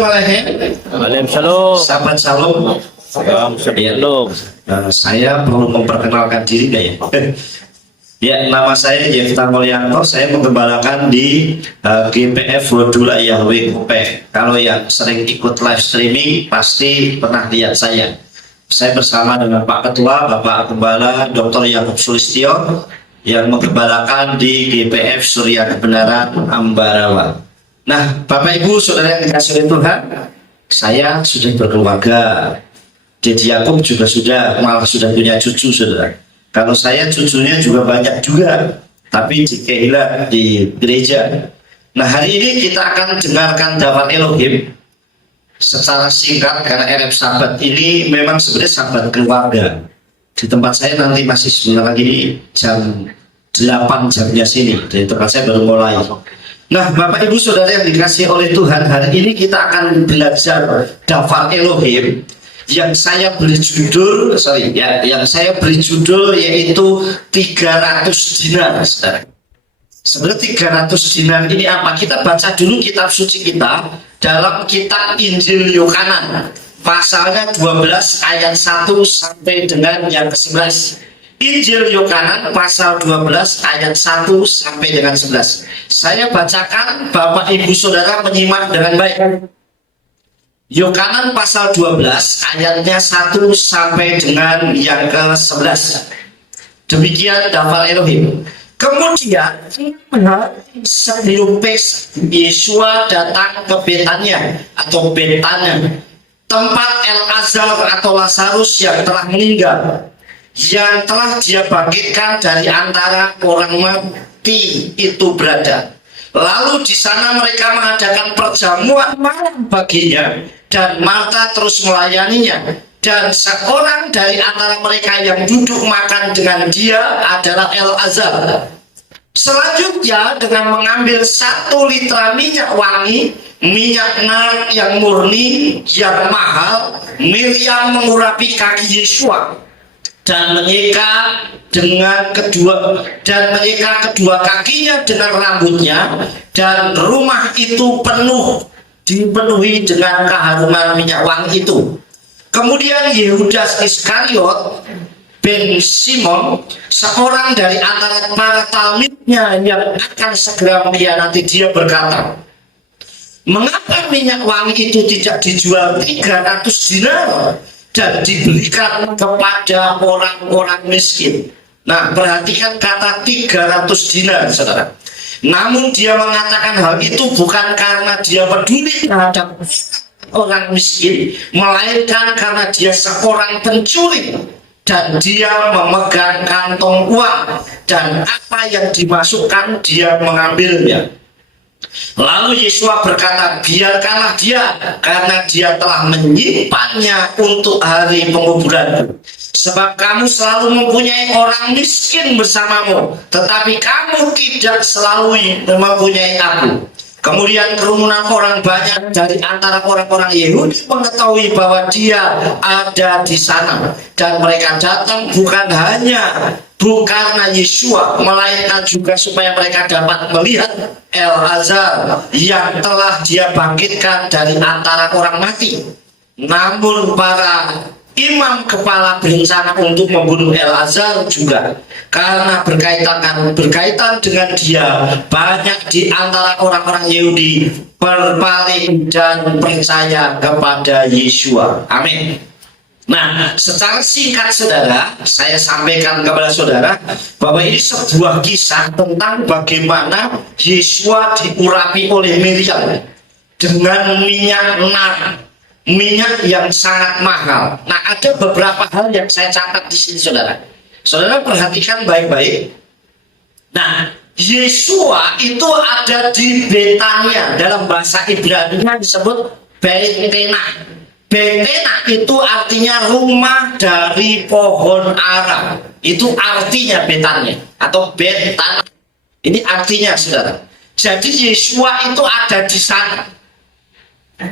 Assalamualaikum. Waalaikumsalam. Sahabat Shalom. Shalom. Saya perlu memperkenalkan diri nggak ya? Ya, nama saya Yefta Mulyanto. Saya mengembalakan di GPF Wadula Yahweh Kupe. Kalau yang sering ikut live streaming pasti pernah lihat saya. Saya bersama dengan Pak Ketua, Bapak Gembala Dr. Yakub Sulistyo yang menggembalakan di GPF Surya Kebenaran Ambarawa. Nah, Bapak Ibu Saudara yang dikasihi oleh Tuhan, saya sudah berkeluarga. Dedi Yakub juga malah sudah punya cucu, saudara. Kalau saya cucunya juga banyak juga, tapi di Kehila di gereja. Nah, hari ini kita akan dengarkan Dawat Elohim secara singkat karena RF Sahabat ini memang sebenarnya sahabat keluarga. Di tempat saya nanti masih sebentar lagi jam 8 jamnya sini. Dari tempat saya baru mulai. Nah, Bapak Ibu Saudara yang dikasihi oleh Tuhan, hari ini kita akan belajar Dawat Elohim yang saya beri judul, yaitu 300 dinar, saudara. Sebenarnya 300 dinar ini apa? Kita baca dulu kitab suci kita dalam kitab Injil Yohanan, pasalnya 12 ayat 1 sampai dengan yang ke-11. Injil Yohanan pasal 12 ayat 1 sampai dengan 11. Saya bacakan, Bapak Ibu Saudara menyimak dengan baik. Yohanan pasal 12 ayatnya 1 sampai dengan yang ke-11. Demikian Dawat Elohim. Kemudian sebelum Yesua datang ke Betania atau Betania, tempat El-Azar atau Lazarus yang telah meninggal, yang telah dia bangkitkan dari antara orang mati itu berada. Lalu di sana mereka mengadakan perjamuan malam baginya, dan Marta terus melayaninya. Dan seorang dari antara mereka yang duduk makan dengan dia adalah El-Azar. Selanjutnya dengan mengambil 1 liter minyak wangi, minyak nard yang murni, yang mahal, Miriam mengurapi kaki Yesua dan menyeka kedua kakinya dengan rambutnya, dan rumah itu dipenuhi dengan keharuman minyak wangi itu. Kemudian Yehudas Iskariot bin Simon, seorang dari antara para talmidnya yang akan segera mengkhianati dia, berkata, "Mengapa minyak wangi itu tidak dijual 300 dinar dan diberikan kepada orang-orang miskin?" Nah, perhatikan kata 300 dinar, saudara. Namun dia mengatakan hal itu bukan karena dia peduli terhadap orang miskin, melainkan karena dia seorang pencuri dan dia memegang kantong uang, dan apa yang dimasukkan dia mengambilnya. Lalu Yesua berkata, "Biarkanlah dia, karena dia telah menyimpannya untuk hari penguburan. Sebab kamu selalu mempunyai orang miskin bersamamu, tetapi kamu tidak selalu mempunyai aku." Kemudian kerumunan orang banyak dari antara orang-orang Yahudi mengetahui bahwa dia ada di sana, dan mereka datang bukan karena Yesua, melainkan juga supaya mereka dapat melihat El-Azar yang telah dia bangkitkan dari antara orang mati. Namun para imam kepala berencana untuk membunuh El-Azar juga, karena berkaitan dengan dia, banyak di antara orang-orang Yahudi berpaling dan percaya kepada Yesua. Amin. Nah, secara singkat saudara, saya sampaikan kepada saudara bahwa ini sebuah kisah tentang bagaimana Yesua diurapi oleh Miriam dengan minyak nard, minyak yang sangat mahal. Nah, ada beberapa hal yang saya catat di sini, saudara. Saudara perhatikan baik-baik. Nah, Yesua itu ada di Betania, dalam bahasa Ibrani disebut Betena. Betena itu artinya rumah dari pohon ara. Itu artinya Betania atau Betana. Ini artinya, saudara. Jadi Yesua itu ada di sana.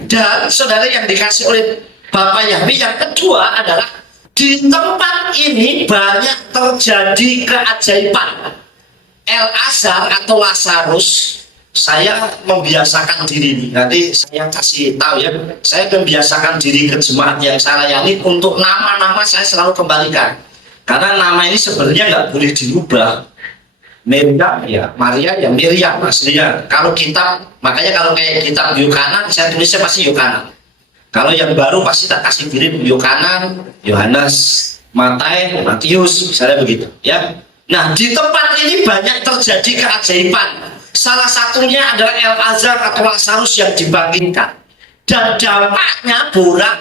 Dan saudara yang dikasih oleh Bapak Yahweh, yang kedua adalah di tempat ini banyak terjadi keajaiban. El-Azar atau Lazarus saya membiasakan diri, nanti saya kasih tahu ya, saya membiasakan diri ke jemaat yang saya layani untuk nama-nama saya selalu kembalikan, karena nama ini sebenarnya nggak boleh dirubah. Miriam ya, Maria ya Miriam aslinya. Kalau kitab, makanya kalau kayak kitab Yohanan, saya tulisnya pasti Yohanan. Kalau yang baru pasti tak kasih mirip Yohanan, Yohanes, Matius, Matius, misalnya begitu ya. Nah, di tempat ini banyak terjadi keajaiban. Salah satunya adalah El-Azhar atau Lazarus yang dibangkitkan. Dan dampaknya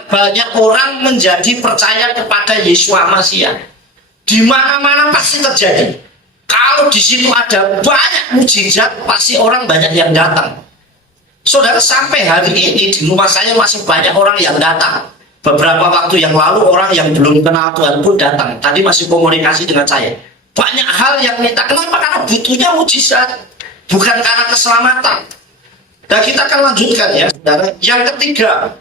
banyak orang menjadi percaya kepada Yesus Masiah. Di mana-mana pasti terjadi. Kalau di situ ada banyak mujizat, pasti orang banyak yang datang. Saudara, sampai hari ini di rumah saya masih banyak orang yang datang. Beberapa waktu yang lalu orang yang belum kenal Tuhan pun datang. Tadi masih komunikasi dengan saya. Banyak hal yang minta. Kenapa? Karena butuhnya mujizat, bukan karena keselamatan. Dan kita akan lanjutkan ya, saudara. Yang ketiga,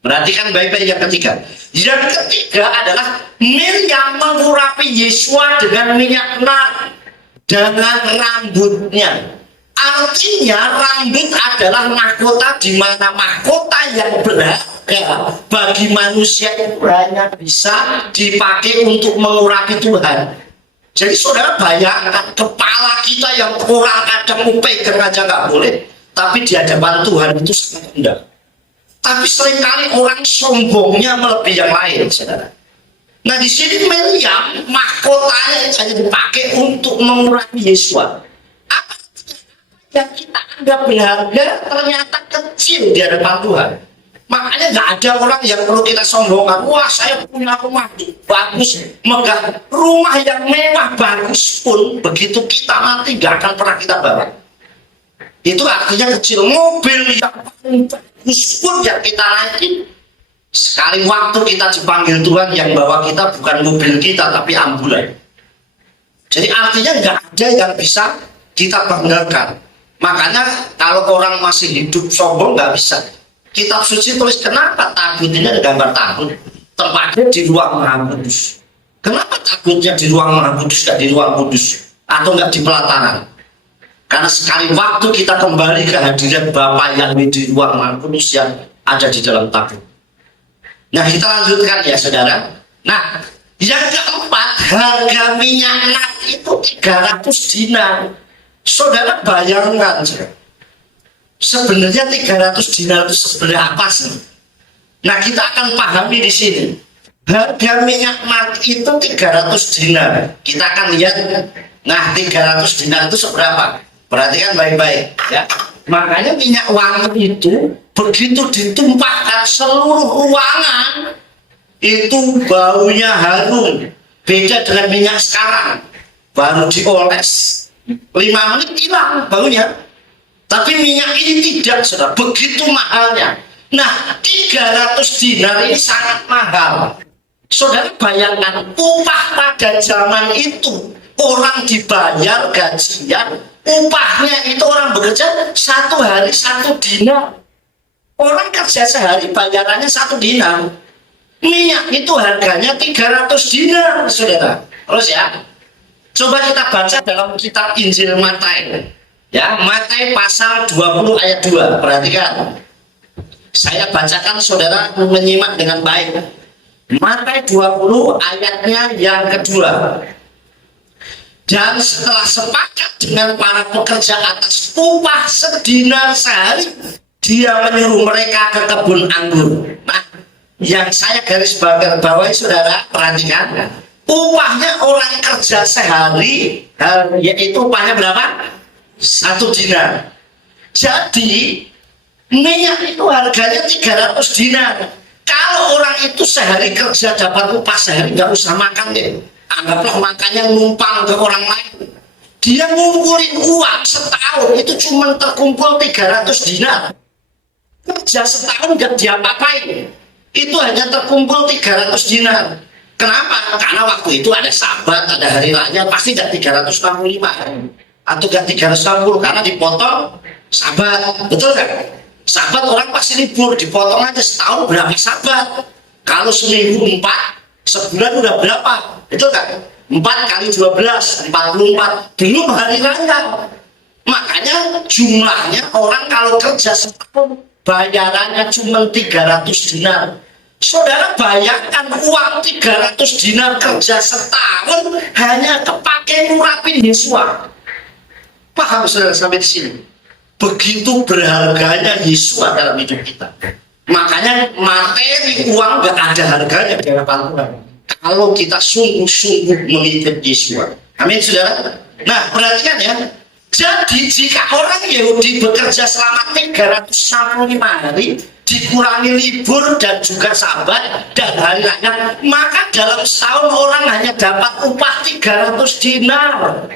perhatikan baik-baik yang ketiga. Yang ketiga adalah Miriam mengurapi Yesua dengan minyak nar dengan rambutnya. Artinya rambut adalah mahkota, di mana mahkota yang berharga bagi manusia itu hanya bisa dipakai untuk mengurapi Tuhan. Jadi saudara bayangkan, kepala kita yang kurang kadang pegang aja nggak boleh, tapi di hadapan Tuhan itu sangat rendah. Tapi seringkali orang sombongnya melebihi yang lain, saudara. Nah, di sini Miriam mahkotanya itu hanya dipakai untuk mengurapi Yesua. Apa yang kita anggap berharga ternyata kecil di hadapan Tuhan. Makanya nggak ada orang yang perlu kita sombongkan. Wah, saya punya rumah bagus, megah. Rumah yang mewah bagus pun begitu kita nanti nggak akan pernah kita bawa. Itu artinya kecil. Mobil yang paling bagus pun yang kita naikin, sekali waktu kita dipanggil Tuhan, yang bawa kita bukan mobil kita tapi ambulan. Jadi artinya nggak ada yang bisa kita banggakan. Makanya kalau orang masih hidup sombong nggak bisa. Kitab suci tulis kenapa tabut ini ada gambar tabut, tempatnya di ruang Maha Kudus. Kenapa tabutnya di ruang Maha Kudus, nggak di ruang kudus atau nggak di pelataran? Karena sekali waktu kita kembali ke hadirat Bapa yang di ruang Maha Kudus yang ada di dalam tabut. Nah, kita lanjutkan ya saudara. Nah, yang keempat, harga minyak nar itu 300 dinar. Saudara bayangkan, sebenarnya 300 dinar itu sebenarnya apa sih? Nah, kita akan pahami di sini. Harga minyak nar itu 300 dinar. Kita akan lihat. Nah, 300 dinar itu seberapa? Perhatikan baik-baik ya. Makanya minyak wangi itu begitu ditumpahkan seluruh ruangan itu baunya harum. Beda dengan minyak sekarang, baru dioles 5 menit hilang baunya. Tapi minyak ini tidak, saudara, begitu mahalnya. Nah, 300 dinar ini sangat mahal. Saudara bayangkan, upah pada zaman itu orang dibayar gajian, upahnya itu orang bekerja 1 hari 1 dinar. Orang kerja sehari bayarannya 1 dinar. Minyak itu harganya 300 dinar, saudara. Terus ya, coba kita baca dalam kitab Injil Matius. Ya, Matius pasal 20 ayat 2. Perhatikan. Saya bacakan, saudara menyimak dengan baik. Matius 20 ayatnya yang kedua. Dan setelah sepakat dengan para pekerja atas upah sedinar sehari, dia menyuruh mereka ke kebun anggur. Nah, yang saya garis bawahi, saudara, perhatikan. Upahnya orang kerja sehari, yaitu upahnya berapa? 1 dinar. Jadi minyak itu harganya 300 dinar. Kalau orang itu sehari kerja dapat upah sehari, nggak usah makan deh. Anggaplah makannya numpang ke orang lain. Dia ngumpulin uang setahun itu cuma terkumpul 300 dinar. Kerja setahun nggak diapa-apain, itu hanya terkumpul 300 dinar. Kenapa? Karena waktu itu ada Sabat, ada hari raya, pasti nggak 365 atau nggak 360 karena dipotong Sabat, betul kan? Sabat orang pasti libur, dipotong aja setahun berapa Sabat? Kalau seminggu 4, sebulan udah berapa? Betul kan? 4 kali 12, 44, belum hari raya. Makanya jumlahnya orang kalau kerja setahun bayarannya cuma 300 dinar. Saudara bayangkan uang 300 dinar kerja setahun hanya kepake ngurapin Yesua. Paham saudara sampai di sini? Begitu berharganya Yesua dalam hidup kita. Makanya materi uang gak ada harganya di hadapan Tuhan kalau kita sungguh-sungguh mengikut Yesua. Amin saudara. Nah perhatikan ya. Jadi jika orang Yahudi bekerja selama 365 hari dikurangi libur dan juga sabat dan hari raya, maka dalam setahun orang hanya dapat upah 300 dinar.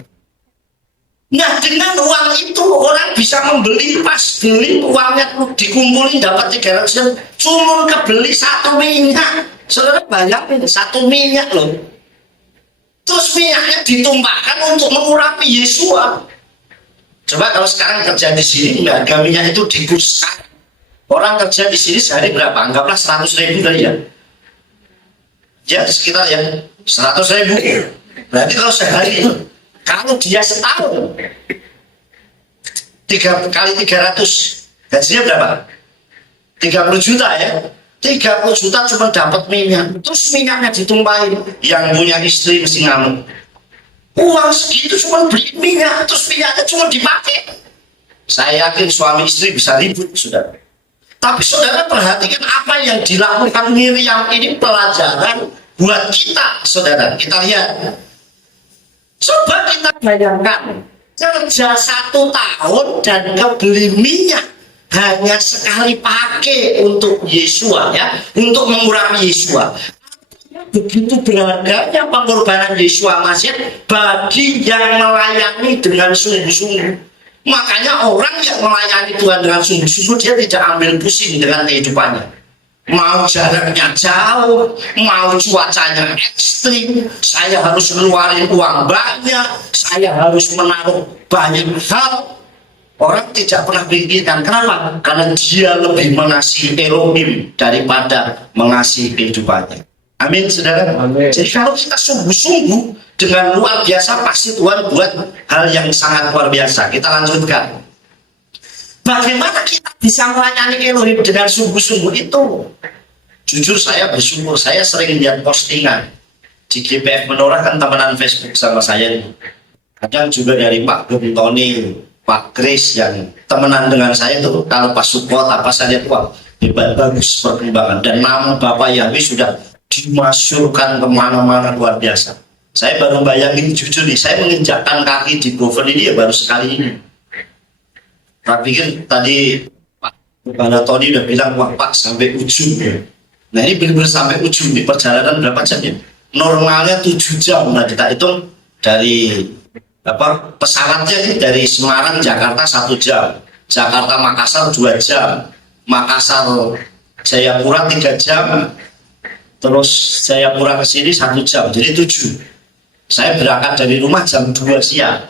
Nah dengan uang itu orang bisa membeli, pas beli uangnya dikumpulin dapat 300 dinar, cuma kebeli satu minyak. Saudara bayangin satu minyak loh. Terus minyaknya ditumpahkan untuk mengurapi Yesua. Coba kalau sekarang kerja di sini, harga minyak itu dikurskan. Orang kerja di sini sehari berapa? Anggaplah 100.000 kali ya. Ya sekitar ya 100.000. Berarti kalau sehari itu, kalau dia setahun 3 kali 300, gajinya berapa? 30 juta ya. 30 juta cuma dapat minyak. Terus minyaknya ditumpahin. Yang punya istri mesti ngamuk. Uang segitu cuma beli minyak, terus minyaknya cuma dipakai. Saya yakin suami istri bisa ribut, saudara. Tapi saudara perhatikan apa yang dilakukan Miriam ini pelajaran buat kita, saudara. Kita lihat. Coba kita bayangkan, kerja 1 tahun dan kebeli minyak hanya sekali pakai untuk Yesua ya, untuk mengurapi Yesua. Begitu berharganya pengorbanan Yesua Masih bagi yang melayani dengan sungguh-sungguh. Makanya orang yang melayani Tuhan dengan sungguh-sungguh, dia tidak ambil pusing dengan kehidupannya. Mau jaraknya jauh, mau cuacanya ekstrim, saya harus ngeluarin uang banyak, saya harus menaruh banyak hal. Orang tidak pernah pikirkan. Kenapa? Karena dia lebih mengasihi Elohim daripada mengasihi kehidupannya. Amin saudara. Amin. Jadi kalau kita sungguh-sungguh dengan luar biasa, pasti Tuhan buat hal yang sangat luar biasa. Kita lanjutkan. Bagaimana kita bisa melayani Elohim dengan sungguh-sungguh itu? Jujur saya bersyukur, saya sering lihat postingan di GPF Menorah, kan temenan Facebook sama saya. Kadang juga dari Pak Gem Tony, Pak Kris yang temenan dengan saya tuh, kalau pas support apa saya lihat, wah hebat, bagus perkembangan, dan nama Bapak Yahweh sudah dimasyurkan kemana-mana luar biasa. Saya baru bayangin, jujur nih, saya menginjakkan kaki di Goven ini ya baru sekali ini. Tapi kan tadi Pak Kepala Tony udah bilang, wah Pak sampai ujung ya. Nah ini benar-benar sampai ujung nih, perjalanan berapa jam ya? Normalnya 7 jam, nah kita hitung dari pesawatnya ini dari Semarang Jakarta 1 jam, Jakarta Makassar 2 jam, Makassar Jayapura 3 jam, terus Jayapura ke sini 1 jam, jadi 7. Saya berangkat dari rumah jam 2 siang.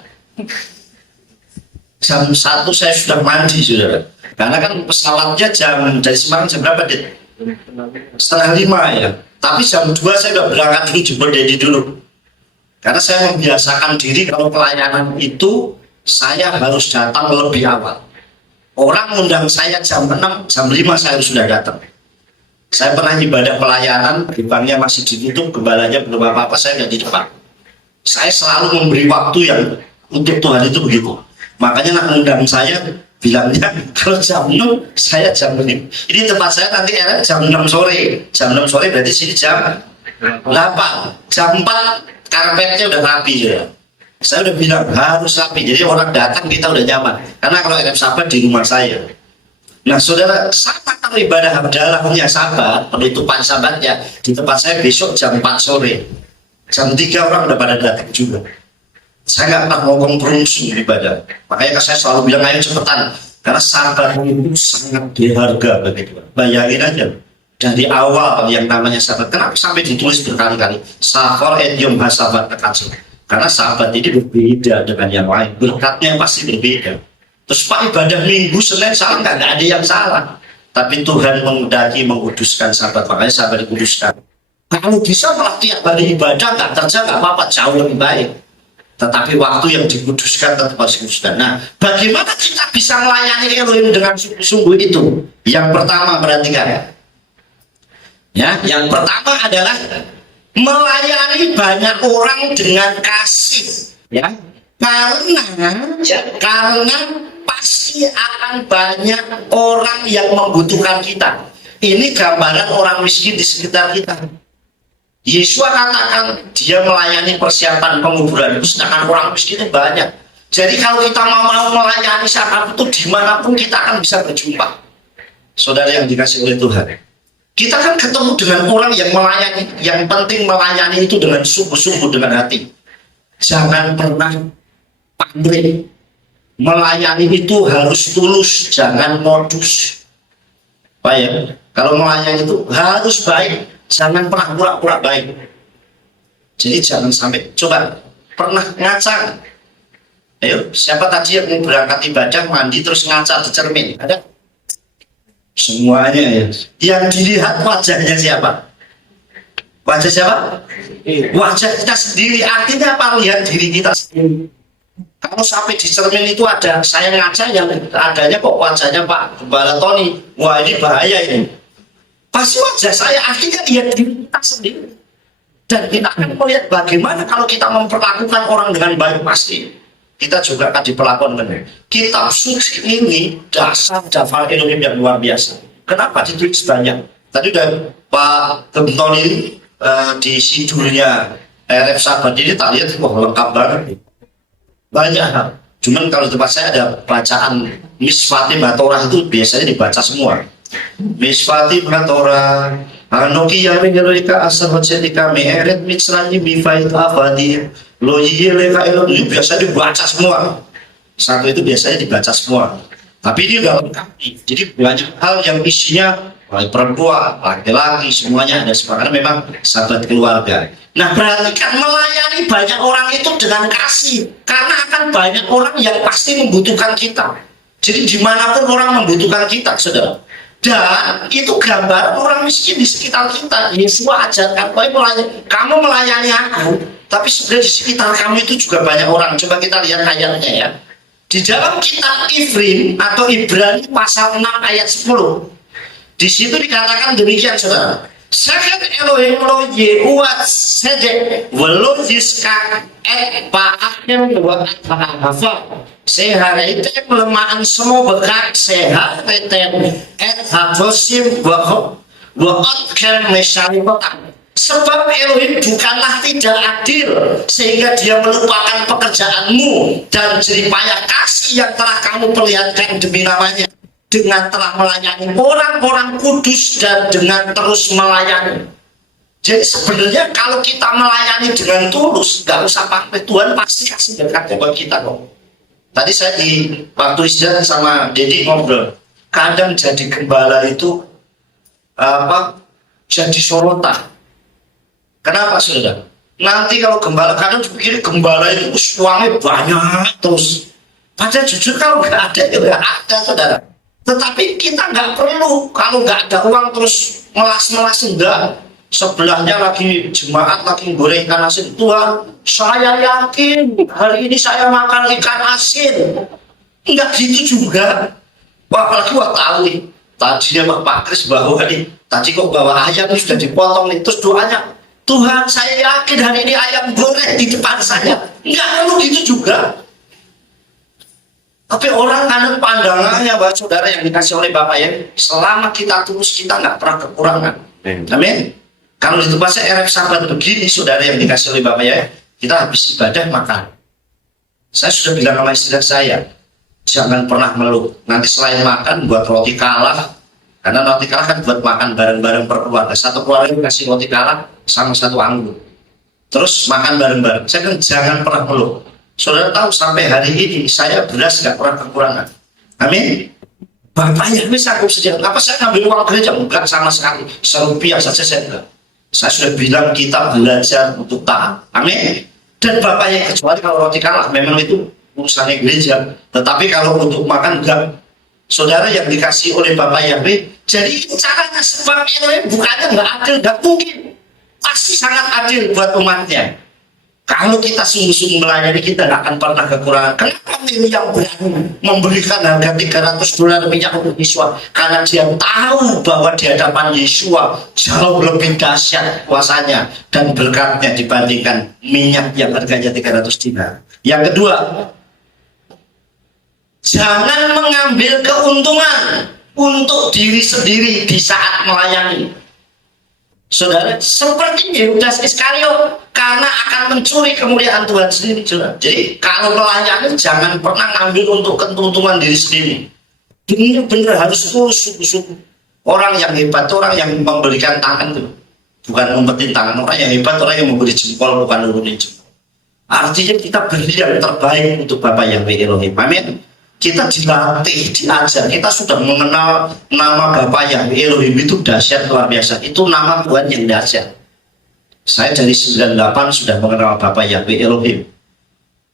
Jam 1 saya sudah mandi, saudara. Karena kan pesawatnya dari Semarang jam berapa, Dit? 4:30 ya. Tapi jam 2 saya udah berangkat dulu, jemput Dedi dulu. Karena saya membiasakan diri kalau pelayanan itu saya harus datang lebih awal. Orang undang saya jam 6, jam 5 saya harus sudah datang. Saya pernah ibadah pelayanan, gerbangnya masih ditutup, gembalanya belum apa-apa, saya nggak di depan. Saya selalu memberi waktu yang untuk Tuhan itu begitu. Makanya nak undang saya bilangnya kalau jam 6 saya jam 5. Ini tempat saya nanti jam 6 sore. Jam 6 sore berarti sini jam 8. Jam 4 karpetnya udah rapi ya. Saya udah bilang harus rapi. Jadi orang datang kita udah nyaman. Karena kalau RF Sabat di rumah saya. Nah saudara, sama kalau ibadah Abdallahnya Sabat, penutupan Sabatnya di tempat saya besok jam 4 sore. Jam 3 orang udah pada datang juga. Saya nggak pernah ngomong perungsung ibadah. Makanya saya selalu bilang ayo cepetan. Karena Sabat itu sangat berharga bagi Tuhan. Bayangin aja dari awal yang namanya Sabat. Kenapa sampai ditulis berkali-kali? Safor et yom hasabat tekatsu. Karena Sabat ini berbeda dengan yang lain. Berkatnya pasti berbeda. Terus Pak ibadah Minggu, Senin, salah nggak ada yang salah. Tapi Tuhan mengudaki, menguduskan Sabat. Makanya Sabat dikuduskan. Kalau bisa malah tiap hari ibadah nggak kerja nggak apa-apa, jauh lebih baik. tetapi waktu yang dikuduskan tetap harus dikuduskan. Nah, bagaimana kita bisa melayani Elohim dengan sungguh-sungguh itu? Yang pertama, perhatikan ya, yang pertama adalah melayani banyak orang dengan kasih, ya, karena pasti akan banyak orang yang membutuhkan kita. Ini gambaran orang miskin di sekitar kita. Yesus katakan dia melayani persiapan penguburan, sedangkan orang miskin banyak. Jadi kalau kita mau melayani siapapun itu dimanapun kita akan bisa berjumpa. Saudara yang dikasih oleh Tuhan, kita kan ketemu dengan orang yang melayani. Yang penting melayani itu dengan sungguh-sungguh, dengan hati. Jangan pernah pamrih. Melayani itu harus tulus, jangan modus. Pak ya, kalau melayani itu harus baik, jangan pernah pura-pura baik. Jadi jangan sampai, coba pernah ngaca. Ayo, siapa tadi yang mau berangkat ibadah, mandi terus ngaca di cermin? Ada? Semuanya ya. Yang dilihat wajahnya siapa? Wajah siapa? Wajah kita sendiri. Artinya apa? Lihat diri kita sendiri. Kalau sampai di cermin itu ada saya ngaca, yang adanya kok wajahnya Pak Gembala Tony. Wah, ini bahaya ini. Pasti wajah saya, artinya lihat diri kita sendiri. Dan kita akan melihat bagaimana kalau kita memperlakukan orang dengan baik, pasti kita juga akan diperlakukan dengan baik. Kitab suci ini dasar Elohim yang luar biasa. Kenapa ditulis banyak? Tadi udah Pak Gembala ini di sidurnya RF Sabat ini tak lihat, wah lengkap banget. Banyak hal. Cuman kalau tempat saya ada bacaan Misfati Torah itu biasanya dibaca semua. Misfati Torah, Anokia mengeloika asal hojetika meeret mitsrani bifait abadi loyileka elok, itu biasa dibaca semua. Satu itu biasanya dibaca semua. Tapi ini udah lengkap. Jadi banyak hal yang isinya perempuan, laki-laki, semuanya ada semua. Karena memang sahabat keluarga. Nah, perhatikan, melayani banyak orang itu dengan kasih, karena akan banyak orang yang pasti membutuhkan kita. Jadi dimanapun orang membutuhkan kita, saudara. Dan itu gambar orang miskin di sekitar kita. Yesus ajarkan, kamu melayani aku, tapi sebenarnya di sekitar kamu itu juga banyak orang. Coba kita lihat ayatnya ya. Di dalam kitab Ifrim atau Ibrani pasal 6 ayat 10, di situ dikatakan demikian, saudara. Sakat Elohim lo Yehuat sedek welo yiskak paakem wa hafa seharite pelemahan semua bekat seharite hadosim wa otken mesari kota. Sebab Elohim bukanlah tidak adil sehingga dia melupakan pekerjaanmu dan jeripayah kasih yang telah kamu perlihatkan demi namanya, dengan telah melayani orang-orang kudus dan dengan terus melayani. Jadi sebenarnya kalau kita melayani dengan tulus, nggak usah pakai, Tuhan pasti kasih berkat buat kita kok. Tadi saya di waktu istirahat sama Dedi ngobrol, kadang jadi gembala itu jadi sorotan. Kenapa, saudara? Nanti kalau gembala, kadang dipikir gembala itu uangnya banyak terus. Padahal jujur kalau nggak ada, ya nggak ada, saudara. Tetapi kita nggak perlu, kalau nggak ada uang terus melas-melas, enggak. Sebelahnya lagi jemaat, lagi goreng ikan asin. Tuhan, saya yakin hari ini saya makan ikan asin. Enggak gitu juga. Wah, apalagi tahu nih. Tadinya Pak Kris bawa nih, tadi kok bawa ayam sudah dipotong nih. Terus doanya, Tuhan saya yakin hari ini ayam goreng di depan saya. Enggak perlu gitu juga. Tapi orang kan pandangannya, bahwa saudara yang dikasih oleh Bapak ya, selama kita tulus kita nggak pernah kekurangan. Amin. Kalau di tempat saya RF Sabat begini, saudara yang dikasih oleh Bapak ya, kita habis ibadah makan. Saya sudah bilang sama istri saya, jangan pernah meluk. Nanti selain makan buat roti kalak, karena roti kalak kan buat makan bareng-bareng per keluarga. Satu keluarga kasih roti kalak sama satu anggur. Terus makan bareng-bareng. Saya kan jangan pernah meluk. Saudara tahu sampai hari ini saya beras nggak pernah kekurangan. Amin. Bapaknya ini sanggup sejauh apa saya ngambil uang gereja? Enggak sama sekali. Serupiah saja saya enggak. Saya sudah bilang kita belajar untuk taat. Amin. Dan bapaknya, kecuali kalau roti kalah memang itu urusannya gereja. Tetapi kalau untuk makan enggak. Saudara yang dikasih oleh Bapak Yahweh, jadi itu caranya. Sebab itu bukannya nggak adil, nggak mungkin. Pasti sangat adil buat umatnya. Kalau kita sungguh-sungguh melayani, kita nggak akan pernah kekurangan. Kenapa milih yang berani memberikan harga $300 minyak untuk Yesua? Karena dia tahu bahwa di hadapan Yesua jauh lebih dahsyat kuasanya dan berkatnya dibandingkan minyak yang harganya $300. Yang kedua, jangan mengambil keuntungan untuk diri sendiri di saat melayani. Saudara, seperti Yudas Iskariot, karena akan mencuri kemuliaan Tuhan sendiri. Saudara. Jadi kalau melayani jangan pernah ngambil untuk keuntungan diri sendiri. Benar-benar harus sungguh-sungguh. Orang yang hebat, orang yang memberikan tangan itu bukan ngumpetin tangan. Orang yang hebat, orang yang memberi jempol, bukan nurunin jempol. Artinya kita beri yang terbaik untuk Bapak Yahweh Elohim. Amin. Kita dilatih, diajar, kita sudah mengenal nama Bapak Yahweh Elohim itu dahsyat luar biasa. Itu nama Tuhan yang dahsyat. Saya dari 98 sudah mengenal Bapak Yahweh Elohim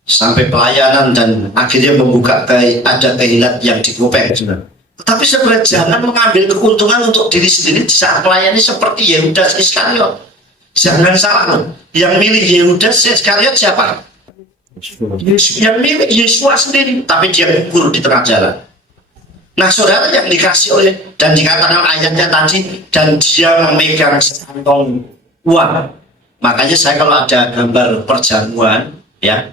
sampai pelayanan dan akhirnya membuka ada kehilat yang di Kopeng. Tetapi sebenarnya jangan mengambil keuntungan untuk diri sendiri di saat melayani seperti Yudas Iskariot. Jangan salah loh. Yang milih Yudas Iskariot siapa? Yang milik Yesua sendiri, tapi dia gugur di tengah jalan. Nah, saudara, yang dikasih oleh dan dikatakan ayatnya tadi, dan dia memegang sekantong uang. Makanya saya kalau ada gambar perjamuan, ya,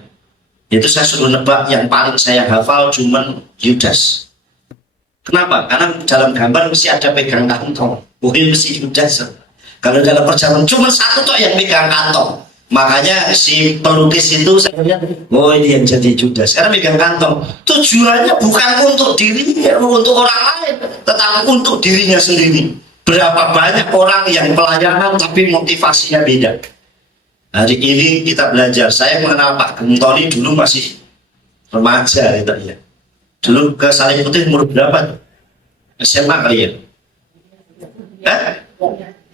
itu saya suruh nebak yang paling saya hafal cuman Yudas. Kenapa? Karena dalam gambar mesti ada pegang kantong, bukan mesti Yudas. Kalau dalam perjamuan cuma satu toh yang pegang kantong. Makanya si pelukis itu saya lihat, oh ini yang jadi Yudas, karena megang kantong. Tujuannya bukan untuk dirinya, untuk orang lain, tetapi untuk dirinya sendiri. Berapa banyak orang yang pelayanan tapi motivasinya beda. Hari ini kita belajar. Saya mengenal Pak Gentoni dulu masih remaja gitu ya. Dulu ke Salib Putih umur berapa? SMA kali ya?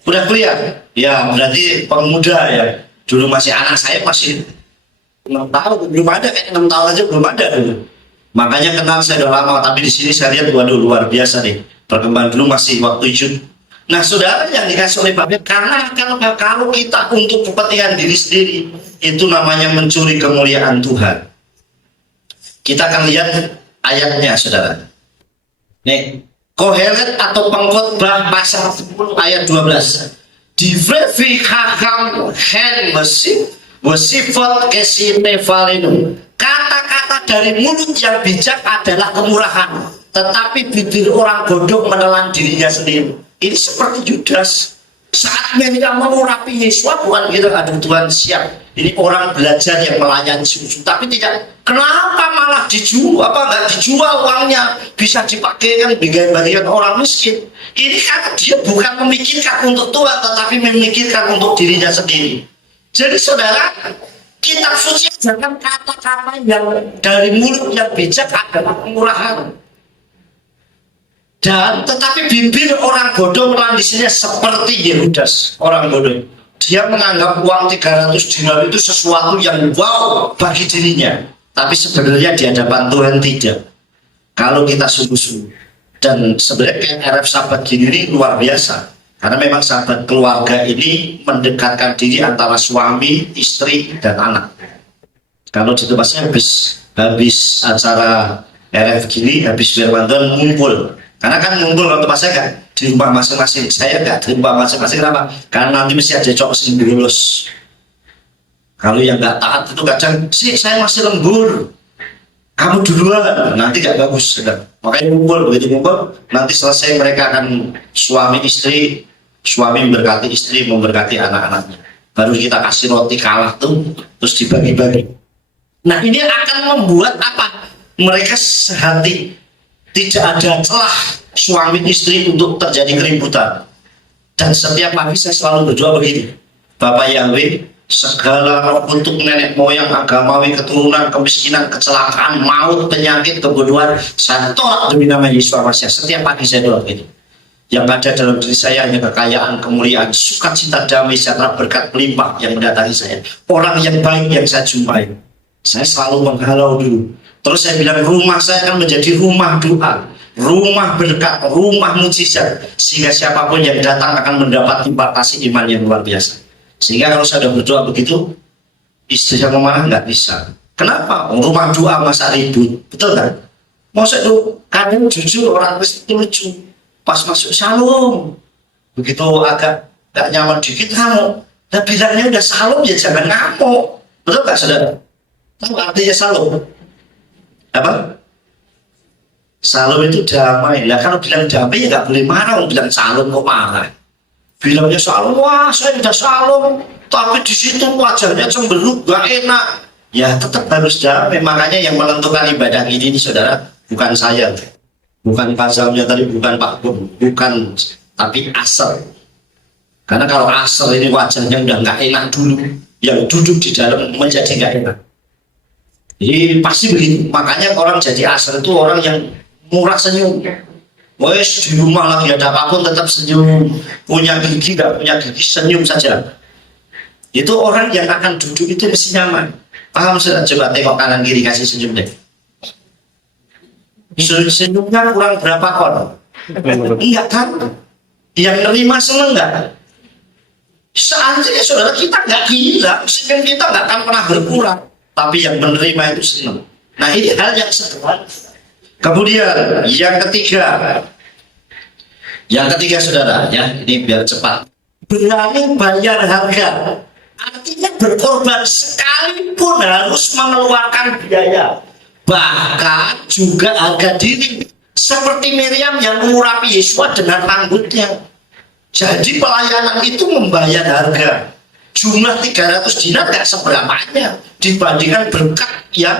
Udah kuliah? Ya berarti pemuda ya. Dulu masih anak saya masih 6 tahun, belum ada, kayak 6 tahun aja belum ada dulu. Makanya kenal saya udah lama, tapi di sini saya lihat waduh luar biasa nih. Perkembangan dulu masih waktu Jun. Nah, saudara yang dikasih oleh Bapak, karena kalau kita untuk kepentingan diri sendiri, itu namanya mencuri kemuliaan Tuhan. Kita akan lihat ayatnya, saudara. Nih, Kohelet atau Pengkhotbah pasal 10 ayat 12. Divrevi hakam hen wasifat kesitefalinu. Kata-kata dari mulut yang bijak adalah kemurahan, tetapi bibir orang bodoh menelan dirinya sendiri. Ini seperti Yudas saat mereka mengurapi Yesua, bukan gitu, aduh Tuhan siap. Ini orang belajar yang melayani sungguh, tapi tidak. Kenapa malah dijual? Apa nggak dijual uangnya? Bisa dipakai kan bagian orang miskin. Ini karena dia bukan memikirkan untuk Tuhan, tetapi memikirkan untuk dirinya sendiri. Jadi saudara, kitab suci jangan kata-kata yang dari mulut yang bijak adalah kemurahan. Dan tetapi bibir orang bodoh melandisinya seperti Yudas, orang bodoh. Dia menganggap uang $300 itu sesuatu yang wow bagi dirinya. Tapi sebenarnya di hadapan Tuhan tidak. Kalau kita sungguh-sungguh. Dan sebenarnya RF sahabat gini ini luar biasa. Karena memang sahabat keluarga ini mendekatkan diri antara suami, istri, dan anak. Kalau di tempatnya habis acara RF gini, habis firman Tuhan ngumpul. Karena kan ngumpul kalau tempat saya kan di rumah masing-masing. Saya nggak di rumah masing-masing, kenapa? Karena nanti mesti ada cowok sendiri lulus. Kalau yang nggak taat itu kadang, sih saya masih lembur, kamu duluan, nanti nggak bagus. Makanya ngumpul, begitu ngumpul, nanti selesai mereka akan suami istri, suami memberkati istri, memberkati anak-anaknya. Baru kita kasih roti kalah tuh, terus dibagi-bagi. Nah ini akan membuat apa? Mereka sehati, tidak ada celah suami istri untuk terjadi keributan. Dan setiap pagi saya selalu berdoa begini, Bapak Yahweh, segala roh untuk nenek moyang, agamawi, keturunan, kemiskinan, kecelakaan, maut, penyakit, kebodohan, saya tolak demi nama Yesus Masias. Setiap pagi saya doa gitu. Yang ada dalam diri saya hanya kekayaan, kemuliaan, sukacita, damai, sejahtera, berkat melimpah yang mendatangi saya. Orang yang baik yang saya jumpai, saya selalu menghalau dulu. Terus saya bilang rumah saya akan menjadi rumah doa, rumah berkat, rumah mujizat, sehingga siapapun yang datang akan mendapat impartasi iman yang luar biasa. Sehingga kalau saya sudah berdoa begitu, istri yang memarah nggak bisa. Kenapa? Rumah dua masa ribut, betul kan? Masa itu kadang jujur orang itu lucu. Pas masuk salon, begitu agak nggak nyaman dikit ngamuk. Dan bilangnya udah salon ya jangan ngamuk, betul nggak saudara? Tahu artinya salon? Apa? Salon itu damai. Lah kalau bilang damai ya nggak boleh marah. Bilang salon kok marah? Bilangnya salon, wah saya udah salon, tapi di situ wajahnya cemberut, gak enak. Ya tetap harus damai. Makanya yang menentukan ibadah ini saudara bukan saya, bukan pasalnya tadi, bukan Pak Pur, bukan, tapi asal. Karena kalau asal ini wajahnya udah nggak enak dulu, yang duduk di dalam menjadi nggak enak. Jadi pasti begitu. Makanya orang jadi asal itu orang yang murah senyum. Wes di rumah lagi ada apapun tetap senyum, punya gigi nggak punya gigi senyum saja. Itu orang yang akan duduk itu mesti nyaman. Paham sudah? Coba tengok kanan kiri kasih senyum deh. Senyumnya kurang berapa kon? Enggak kan? Yang nerima seneng nggak? Seandainya saudara kita nggak gila, senyum kita nggak akan pernah berkurang. Tapi yang menerima itu seneng. Nah ini hal yang sederhana. Kemudian yang ketiga saudara, ya ini biar cepat. Berani bayar harga, artinya berkorban sekalipun harus mengeluarkan biaya, bahkan juga harga diri. Seperti Miriam yang mengurapi Yesua dengan ranggutnya. Jadi pelayanan itu membayar harga. Jumlah 300 dinar gak seberapanya dibandingkan berkat yang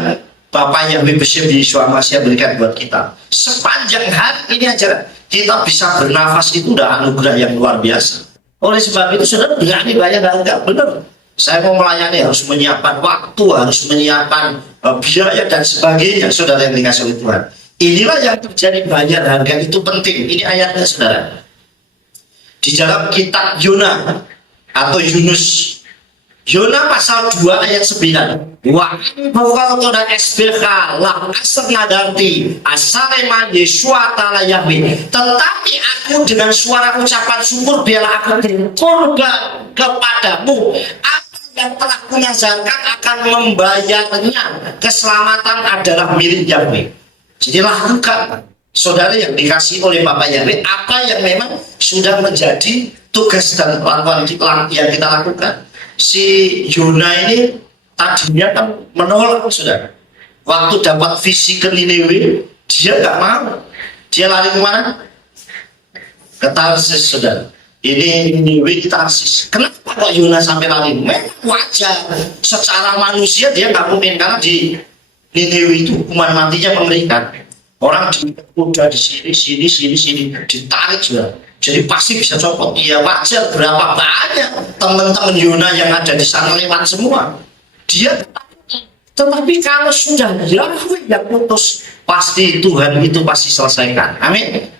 Bapak yang besar Yesua Masih berikan buat kita. Sepanjang hari ini aja kita bisa bernafas itu udah anugerah yang luar biasa. Oleh sebab itu saudara berani bayar harga, benar. Saya mau melayani harus menyiapkan waktu, harus menyiapkan biaya dan sebagainya, saudara yang dikasih oleh Tuhan. Inilah yang terjadi, bayar harga itu penting. Ini ayatnya saudara. Di dalam kitab Yona atau Yunus, Yona pasal 2 ayat 9. Wa bahwa toda SBK lah asal nadanti asaleman Yesua ta'ala Yahweh. Tetapi aku dengan suara ucapan syukur biarlah aku berkorban kepadamu. Apa yang telah kunazarkan akan membayarnya. Keselamatan adalah milik Yahweh. Jadi lakukan, saudara yang dikasih oleh Bapak Yahweh, apa yang memang sudah menjadi tugas dan lakukan yang kita lakukan. Si Yona ini tadinya kan menolak saudara. Waktu dapat visi ke Niniwe, dia nggak mau. Dia lari kemana? Ke Tarsis saudara. Ini Niniwe di Tarsis. Kenapa kok Yona sampai lari? Memang wajar. Secara manusia dia nggak mungkin, karena di Niniwe itu hukuman matinya memberikan. Orang udah di sini ditarik saudara. Jadi pasti bisa copot. Iya wajar, berapa banyak teman-teman Yona yang ada di sana lewat semua. Dia tetapi kalau sudah Yahweh yang putus, pasti Tuhan itu pasti selesaikan. Amin.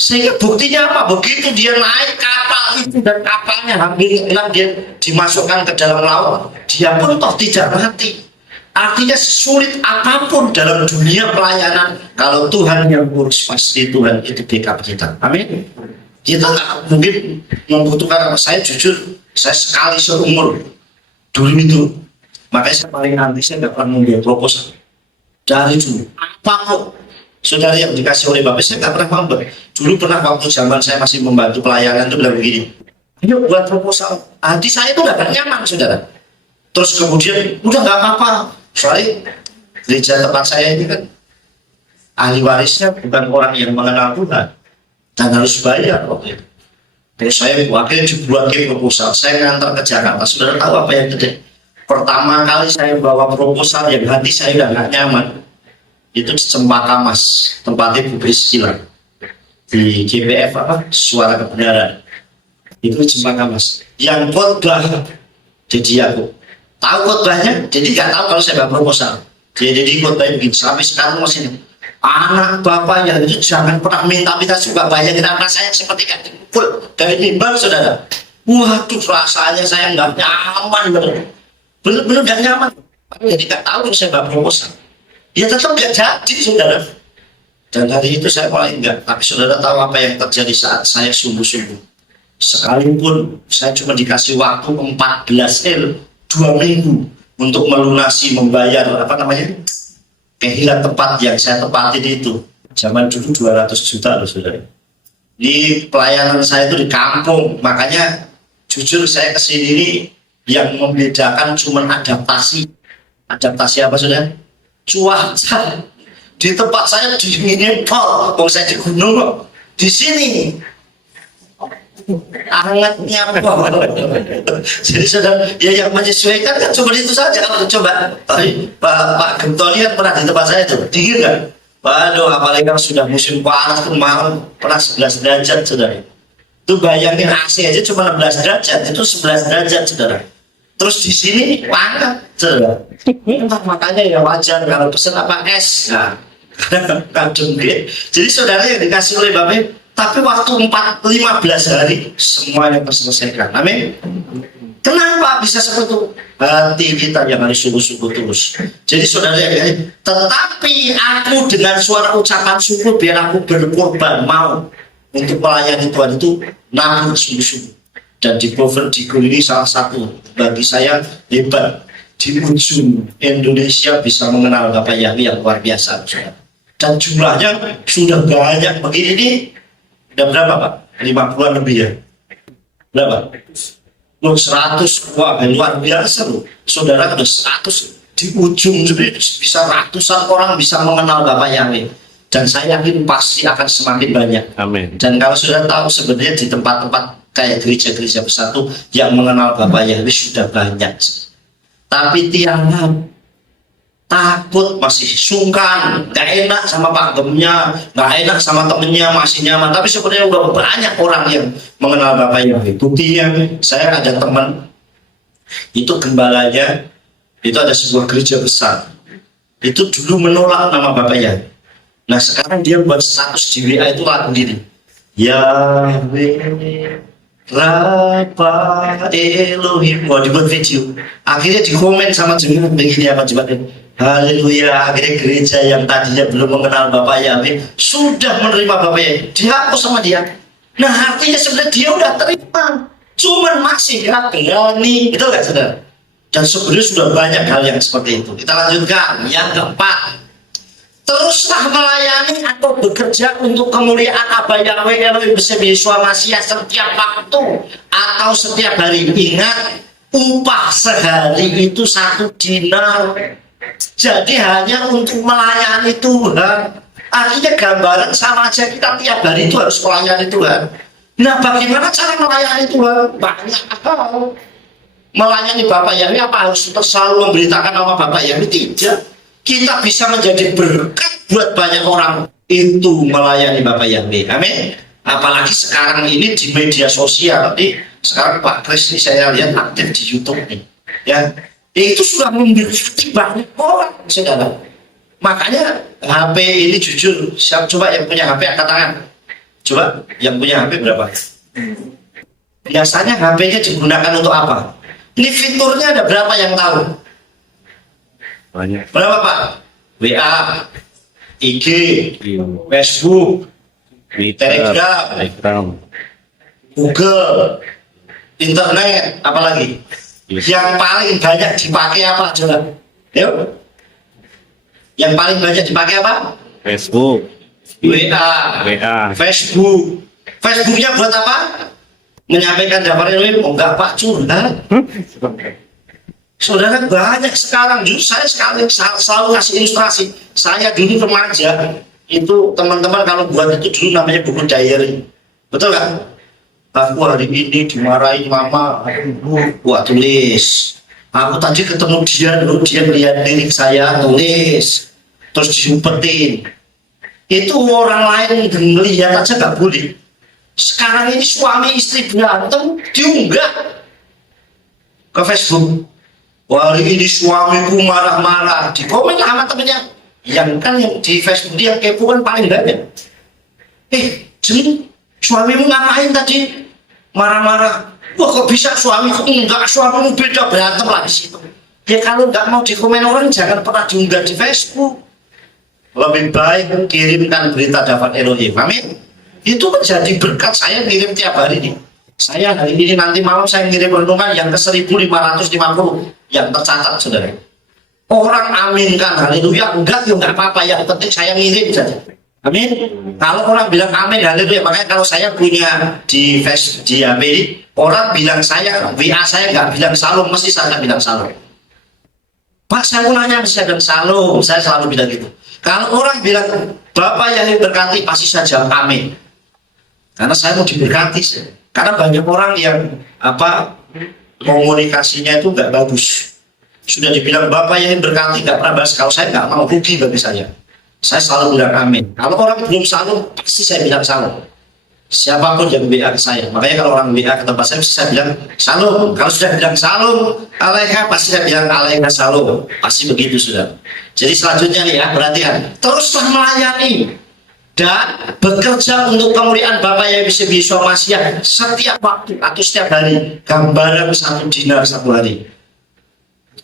Sehingga buktinya apa? Begitu dia naik kapal itu dan kapalnya hampir hilang, dia dimasukkan ke dalam laut, dia pun toh tidak mati. Artinya sulit apapun dalam dunia pelayanan, kalau Tuhan yang urus, pasti Tuhan itu backup kita. Amin. Kita nggak mungkin membutuhkan apa. Saya jujur, saya sekali seumur dulu itu, makanya saya paling anti, saya nggak pernah membuat proposal dari dulu. Apa kok saudara yang dikasih oleh Bapak, saya nggak pernah membuat. Dulu pernah waktu zaman saya masih membantu pelayanan itu bilang begini, ayo buat proposal. Hati saya itu nggak nyaman saudara. Terus kemudian udah nggak apa-apa, soalnya gereja tempat saya ini kan ahli warisnya bukan orang yang mengenal Tuhan dan harus bayar waktu itu. Terus saya akhirnya dibuatkan proposal. Saya ngantar ke Jakarta. Saudara tahu apa yang terjadi? Pertama kali saya bawa proposal yang hati saya udah nggak nyaman, itu di Cempaka Mas, tempatnya Bu Priscilla di GPF apa? Suara Kebenaran. Itu di Cempaka Mas. Yang khotbah jadi aku. Tahu khotbahnya? Jadi nggak tahu kalau saya bawa proposal. Jadi khotbahnya begini. Sampai sekarang masih ini. Anak bapaknya itu jangan pernah minta juga, bayangin rasanya seperti kan full dari timbal saudara. Waduh rasanya saya nggak nyaman, bener-bener nggak nyaman. Jadi nggak tahu saya nggak proposal, ya tetap nggak jadi saudara. Dan hari itu saya mulai enggak. Tapi saudara tahu apa yang terjadi saat saya sungguh-sungguh. Sekalipun saya cuma dikasih waktu 2 minggu untuk melunasi, membayar apa namanya, kehilangan tempat yang saya tempatin itu. Zaman dulu 200 juta loh saudara. Di pelayanan saya itu di kampung, makanya jujur saya kesini ini yang membedakan cuma adaptasi. Adaptasi apa saudara? Cuaca. Di tempat saya dinginnya pol, kalau saya di gunung kok. Di sini hangatnya pol. Jadi saudara, ya yang menyesuaikan kan cuma itu saja. Kalau coba Pak Gentoli kan pernah di tempat saya itu dingin kan? Waduh, apalagi kalau sudah musim panas kemarin pernah 11 derajat saudara. Itu bayangin AC aja cuma 16 derajat, itu 11 derajat saudara. Terus di sini panas saudara. Makanya ya wajar kalau pesen apa es. Nah, kadang jadi saudara yang dikasih oleh Bapak, tapi waktu 15 hari semuanya terselesaikan. Amin. Kenapa bisa seperti itu? Hati kita yang harus sungguh-sungguh terus. Jadi saudara ya, tetapi aku dengan suara ucapan syukur biar aku berkorban mau untuk melayani Tuhan itu namun sungguh-sungguh. Dan di Provinsi ini salah satu bagi saya hebat di ujung Indonesia bisa mengenal Bapak Yahwi yang luar biasa. Saudara. Dan jumlahnya sudah banyak begini ini. Udah berapa Pak? 50-an lebih ya? Berapa? 100, wah luar biasa loh. Saudara udah 100 di ujung jadi bisa ratusan orang bisa mengenal Bapak Yahwi. Dan saya yakin pasti akan semakin banyak. Amin. Dan kalau sudah tahu sebenarnya di tempat-tempat kayak gereja-gereja besar itu yang mengenal Bapak Yahwi sudah banyak. Tapi tiang takut, masih sungkan, gak enak sama Pak Gemnya, gak enak sama temennya, masih nyaman. Tapi sebenarnya udah banyak orang yang mengenal Bapak Yahwi. Buktinya saya ada teman itu gembalanya, itu ada sebuah gereja besar, itu dulu menolak nama Bapak Yahwi. Nah sekarang dia buat status di WA itu lagu gini, Yahweh Rafa Elohim. Mau dibuat video, akhirnya dikomen sama jemaat begini apa jemaat, haleluya, akhirnya gereja yang tadinya belum mengenal Bapak Yahwi sudah menerima Bapak Yahwi, dihapus sama dia. Nah artinya sebenarnya dia udah terima, cuman masih gak berani, itu gak saudara? Dan sebenarnya sudah banyak hal yang seperti itu. Kita lanjutkan yang keempat, teruslah melayani atau bekerja untuk kemuliaan Abah Yahweh Elohim Yeshua Mashiach setiap waktu atau setiap hari. Ingat, upah sehari itu 1 dinar. Jadi hanya untuk melayani Tuhan. Artinya gambaran sama aja kita tiap hari itu harus melayani Tuhan. Nah bagaimana cara melayani Tuhan? Banyak hal. Melayani Bapak Yahwi apa harus selalu memberitakan nama Bapak Yahwi? Tidak. Kita bisa menjadi berkat buat banyak orang itu melayani Bapak Yahwi. Amin. Apalagi sekarang ini di media sosial. Nih, sekarang Pak Kris ini saya lihat aktif di YouTube nih. Ya, itu sudah memberkati banyak orang, saudara. Makanya HP ini jujur, siapa coba yang punya HP angkat tangan. Coba yang punya HP berapa? Biasanya HP-nya digunakan untuk apa? Ini fiturnya ada berapa yang tahu? Banyak. Berapa Pak? WA, IG, Facebook, Telegram, Google, internet, apalagi? Yang paling banyak dipakai apa coba? Yuk. Yang paling banyak dipakai apa? Facebook, WA, Facebook. Facebooknya buat apa? Menyampaikan daftar Elohim? Oh enggak Pak, curhat. Saudara banyak sekarang, justru saya selalu kasih ilustrasi. Saya dulu remaja, itu teman-teman kalau buat itu dulu namanya buku diary. Betul kan? Aku hari ini dimarahin mama, buat tulis. Aku tadi ketemu dia dulu, dia melihat lirik saya, tulis. Terus diumpetin. Itu orang lain melihat aja gak boleh. Sekarang ini suami istri berantem, diunggah ke Facebook. Hari ini suamiku marah-marah, di komen sama temennya. Yang kan yang di Facebook dia kepo kan paling banyak. Jadi suamimu ngapain tadi? Marah-marah. Wah kok bisa suamiku enggak, suamimu beda, berantem lah di situ. Ya kalau nggak mau di komen orang jangan pernah diunggah di Facebook. Lebih baik kirimkan berita dapat Elohim. Amin. Itu menjadi berkat. Saya kirim tiap hari nih. Saya hari ini nanti malam saya ngirim renungan yang ke 1550 yang tercatat saudara. Orang aminkan haleluya, enggak ya enggak apa-apa, yang penting saya ngirim saja. Amin. Kalau orang bilang amin haleluya, makanya kalau saya punya di di HP ini, orang bilang saya WA saya nggak bilang salam, mesti saya bilang salam. Pak, saya mau nanya, saya bilang salam, saya selalu bilang gitu. Kalau orang bilang Bapak yang diberkati, pasti saya jawab amin. Karena saya mau diberkati. Karena banyak orang yang komunikasinya itu nggak bagus. Sudah dibilang Bapak yang berkati, nggak pernah bahas. Kalau saya nggak mau, rugi bagi saya selalu bilang amin. Kalau orang belum salam, pasti saya bilang salam. Siapapun yang WA ke saya, makanya kalau orang WA ke tempat saya, pasti saya bilang salam. Kalau sudah bilang salam alaika, pasti saya bilang alaika salam. Pasti begitu sudah. Jadi selanjutnya nih ya, perhatian, teruslah melayani dan bekerja untuk kemuliaan Bapa yang bisa Yesus Masih setiap waktu atau setiap hari. Gambaran 1 dinar 1 hari.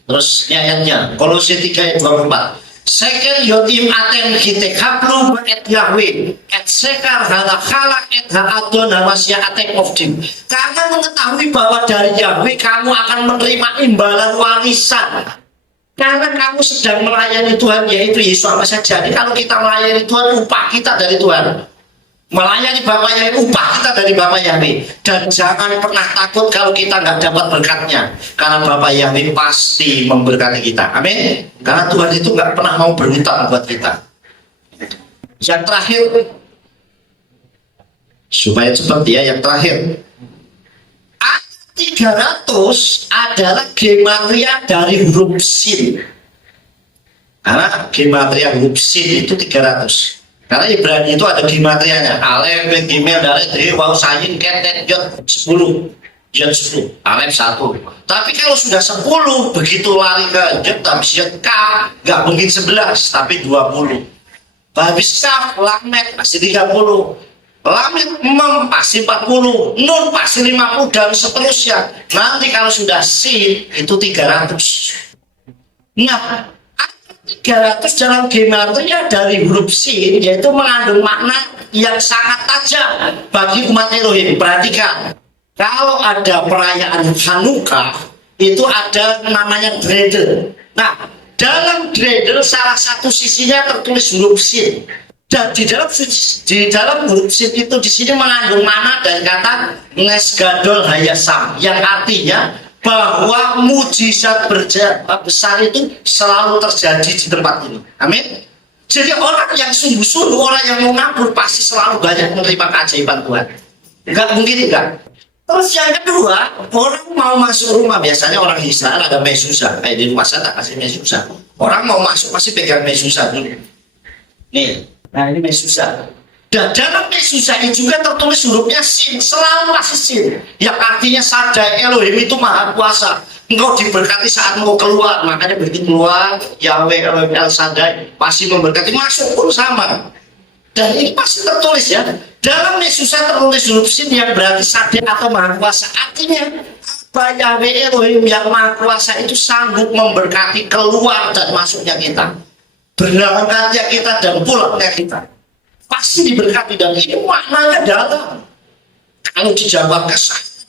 Terus ayatnya Kolose 3 ayat 24. Second yotim aten kita kaplu et Yahweh et sekar halakala et haadon hamasya aten of dim. Karena mengetahui bahwa dari Yahweh kamu akan menerima imbalan warisan. Karena kamu sedang melayani Tuhan, yaitu Yesus Masih. Jadi kalau kita melayani Tuhan, upah kita dari Tuhan. Melayani Bapak Yahweh, upah kita dari Bapak Yahweh. Dan jangan pernah takut kalau kita nggak dapat berkatnya, karena Bapak Yahweh pasti memberkati kita. Amin. Karena Tuhan itu nggak pernah mau berhutang buat kita. Yang terakhir, supaya cepat ya, yang terakhir, ayat 300 adalah gematria dari huruf sin. Karena gematria huruf sin itu 300. Karena Ibrani itu ada gematrianya. Alef, Bet, Gimel, Dalet, He, Waw, Sayin, Ketet, Yod 10. Yod 10. Alef 1. Tapi kalau sudah 10, begitu lari ke Yod, habis Yod, Kaf, nggak mungkin 11, tapi 20. Habis Kaf, Lamet, pasti 30. Lamet, Mem, pasti 40. Nun, pasti 50, dan seterusnya. Nanti kalau sudah Sin, itu 300. Nah, 300 dalam gematria dari huruf sin, yaitu mengandung makna yang sangat tajam bagi umat Elohim. Perhatikan, kalau ada perayaan Hanukkah, itu ada namanya dreidel. Nah, dalam dreidel salah satu sisinya tertulis huruf sin. Dan di dalam huruf sin itu di sini mengandung makna dari kata Nesgadol Hayasam, yang artinya bahwa mujizat besar itu selalu terjadi di tempat ini. Amin. Jadi orang yang sungguh-sungguh, orang yang mau ngabur, pasti selalu banyak menerima keajaiban Tuhan. Enggak mungkin enggak. Terus yang kedua, orang mau masuk rumah, biasanya orang Israel ada mesusa. Di rumah saya tak kasih mesusa. Orang mau masuk pasti pegang mesusa dulu. Nih, nah ini mesusa. Dan dalam mesusa ini juga tertulis hurufnya sin, selalu masih sin, yang artinya Sadai Elohim itu maha kuasa. Engkau diberkati saat mau keluar, makanya begitu keluar Yahweh Elohim El Sadai pasti memberkati, masuk pun sama. Dan ini pasti tertulis ya, dalam mesusa tertulis huruf sin yang berarti Sadai atau maha kuasa. Artinya apa? Yahweh Elohim yang maha kuasa itu sanggup memberkati keluar dan masuknya kita, berangkatnya kita dan pulangnya kita, pasti diberkati. Dan ini maknanya dalam, kalau dijawab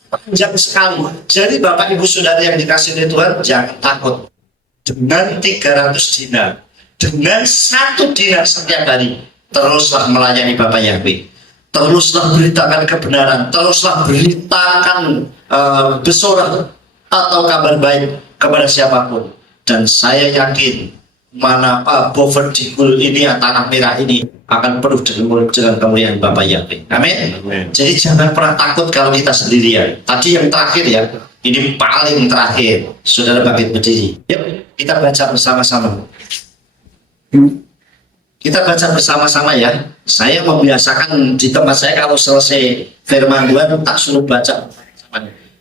panjang sekali. Jadi Bapak Ibu Saudara yang dikasih oleh Tuhan, jangan takut. Dengan 300 dinar, dengan 1 dinar setiap hari, teruslah melayani Bapak Yahweh, teruslah beritakan kebenaran, teruslah beritakan besorak atau kabar baik kepada siapapun. Dan saya yakin mana Bover Digul ini, tanah merah ini akan penuh dengan kemuliaan Bapak Yahweh. Amin. Jadi jangan pernah takut kalau kita sendirian. Tadi yang terakhir ya, ini paling terakhir. Saudara bangkit berdiri. Yuk kita baca bersama-sama. Kita baca bersama-sama ya. Saya membiasakan di tempat saya kalau selesai firman Tuhan tak suruh baca.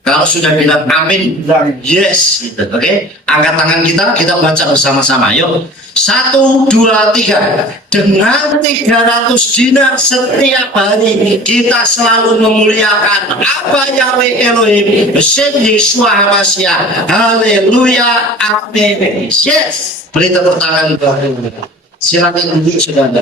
Kalau sudah bilang amin, bilang yes, gitu. Oke? Angkat tangan kita baca bersama-sama. Yuk, 1, 2, 3. Dengan 300 dinar setiap hari kita selalu memuliakan apa Yahweh Elohim, Besar Yesus Masih. Haleluya, amin. Yes. Beri tepuk tangan buat Tuhan. Silakan duduk saudara.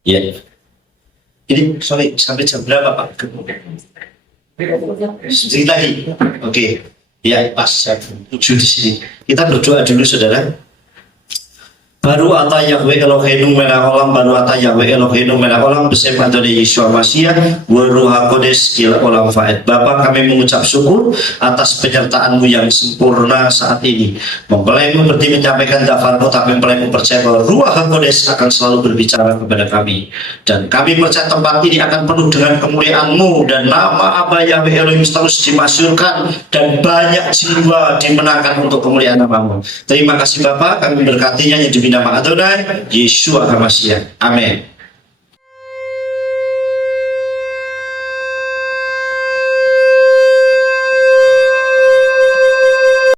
Ya. Ini sorry sampai jam berapa Pak? Sedikit lagi. Oke. Ya pas jam 7 di sini. Kita berdoa dulu saudara. Baru ata Yahweh Eloheinu melek olam, baru ata Yahweh Eloheinu melek olam, bersama Tuhan Yesus Masiah, Ruh Kodes kila olam faed. Bapa, kami mengucap syukur atas penyertaan-Mu yang sempurna saat ini. Mempelai-Mu berarti menyampaikan daftar-Mu, tapi mempelai-Mu percaya bahwa Ruh Kodes akan selalu berbicara kepada kami. Dan kami percaya tempat ini akan penuh dengan kemuliaan-Mu, dan nama Abba Yahweh Elohim terus dimasyurkan, dan banyak jiwa dimenangkan untuk kemuliaan nama-Mu. Terima kasih Bapa, kami berkatinya yang demi nama Adonai Yeshua HaMashiach. Amin.